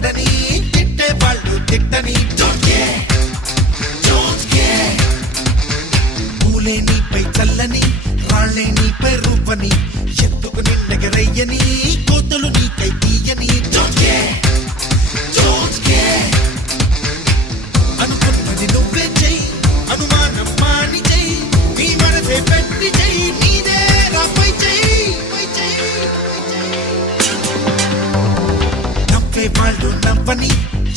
పొగడని తిట్టే వాళ్ళు తిట్టని పూలే నీపై చల్లని రాళ్లే నీపై రూపని ఎత్తుకు నిన్నెగరయ్యని కోతలు నీకై తీయని అనుకున్నది నువ్వే చెయ్యి అనుమానం మాని చెయ్యి నీ మనసే పెట్టి చెయ్యి నీదే రాపై చెయ్యి నవ్వే వాళ్ళు నవ్వని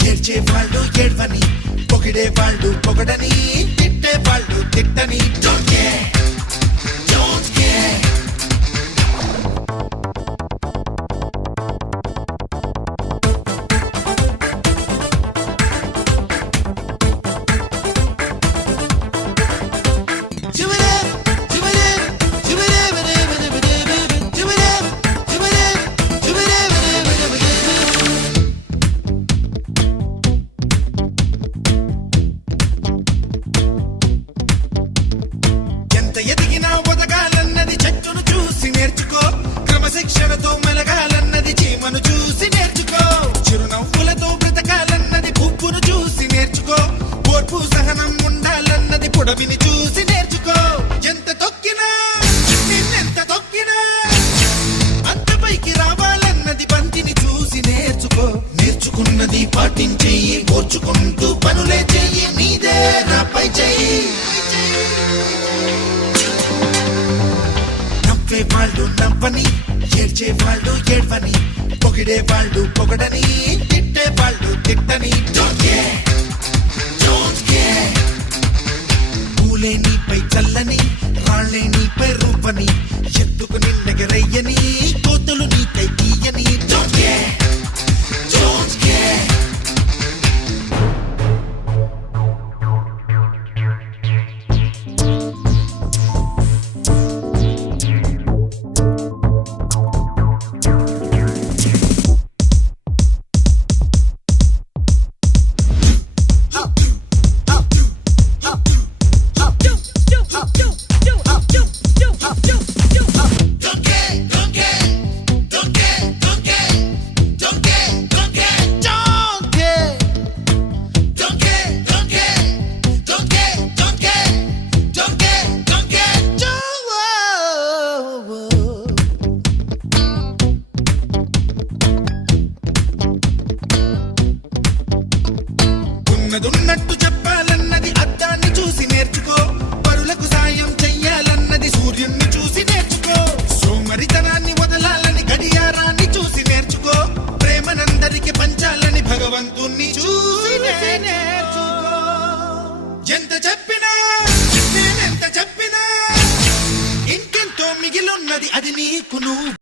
ఏడ్చే వాళ్ళు ఏడ్వని పొగిడే వాళ్ళు పొగడని తిట్టే వాళ్ళు తిట్టని ఎదిగినా ఒదగాలన్నది చెట్టును చూసి నేర్చుకో క్రమశిక్షణతో మెలగాలన్నది చీమను చూసి నేర్చుకో చిరునవ్వులతో బ్రతకాలన్నది పువ్వును చూసి నేర్చుకో ఓర్పు సహనం ఉండాలన్నది పొడవిని చూసి నేర్చుకో ఎంత తొక్కినా నిన్నెంత తొక్కినా అంత పైకి రావాలన్నది బంతిని చూసి నేర్చుకో నేర్చుకున్నది పాటించెయ్యి ఓర్చుకుంటూ పనులే చెయ్యి నీదే రాపై చెయ్యి వాళ్ళు నవ్వని ఏడ్చే వాళ్ళు ఏడ్వని పొగిడే వాళ్ళు పొగడని తిట్టే వాళ్ళు తిట్టని పూలే నీపై చల్లని రాళ్లే నీపై రూపని ఎత్తుకు నిన్నెగరయ్యని కోతలు నీకై తీయని ఉన్నట్టు చెప్పాలన్నది అద్దాన్ని చూసి నేర్చుకో పరులకు సాయం చెయ్యాలన్నది సూర్యుణ్ణి చూసి నేర్చుకో సోమరితనాన్ని వదలాలని గడియారాన్ని చూసి నేర్చుకో ప్రేమనందరికి పంచాలని భగవంతుణ్ణి చూసి నేర్చుకో ఎంత చెప్పినా నేనెంత చెప్పినా ఇంకెంతో మిగిలున్నది అది నీకు నువ్వు